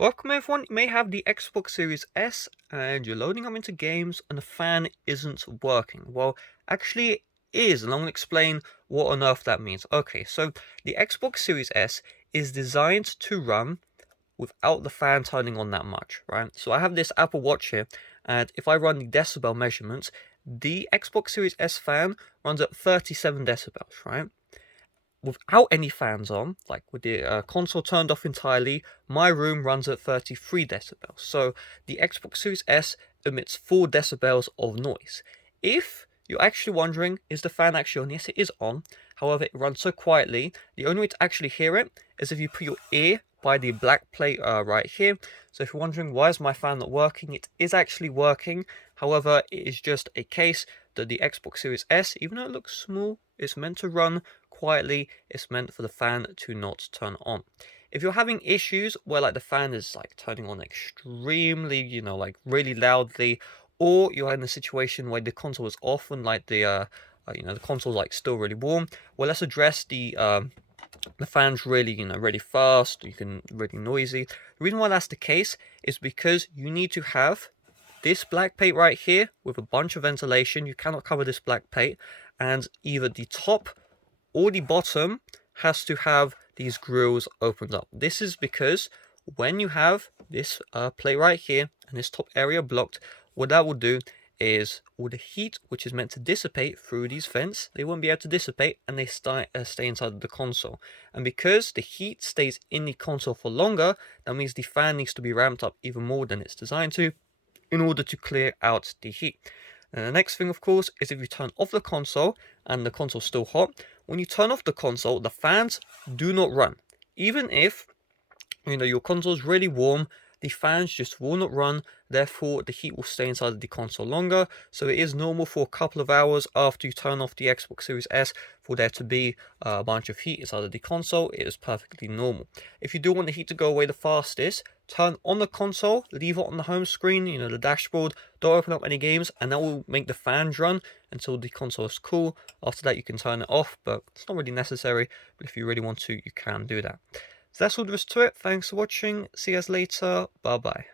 Welcome everyone, you may have the Xbox Series S and you're loading up into games and the fan isn't working. Well, actually it is, and I'm going to explain what on earth that means. Okay, so the Xbox Series S is designed to run without the fan turning on that much, right? So I have this Apple Watch here, and if I run the decibel measurements, the Xbox Series S fan runs at 37 decibels, right? Without any fans on, like with the console turned off entirely, my room runs at 33 decibels. So the Xbox Series S emits 4 decibels of noise. If you're actually wondering, is the fan actually on? Yes, it is on. However, it runs so quietly, the only way to actually hear it is if you put your ear by the black plate right here. So if you're wondering why is my fan not working, it is actually working. However, it is just a case that the Xbox Series S, even though it looks small, is meant to run quietly. It's meant for the fan to not turn on. If you're having issues where like the fan is like turning on extremely, like really loudly, or you're in a situation where the console is off and like the console's like still really warm, well, let's address the fan's really, really fast, you can really noisy. The reason why that's the case is because you need to have this black plate right here with a bunch of ventilation. You cannot cover this black plate, and either the top or the bottom has to have these grills opened up. This is because when you have this plate right here and this top area blocked, what that will do is all the heat which is meant to dissipate through these vents, they won't be able to dissipate, and they stay inside the console. And because the heat stays in the console for longer, that means the fan needs to be ramped up even more than it's designed to in order to clear out the heat. And the next thing, of course, is if you turn off the console and the console's still hot, when you turn off the console, the fans do not run. Even if your console is really warm, the fans just will not run, therefore the heat will stay inside the console longer. So it is normal for a couple of hours after you turn off the Xbox Series S for there to be a bunch of heat inside of the console. It is perfectly normal. If you do want the heat to go away the fastest, turn on the console, leave it on the home screen, the dashboard, don't open up any games, and that will make the fans run until the console is cool. After that you can turn it off, but it's not really necessary, but if you really want to, you can do that. So that's all there is to it. Thanks for watching. See you guys later. Bye bye.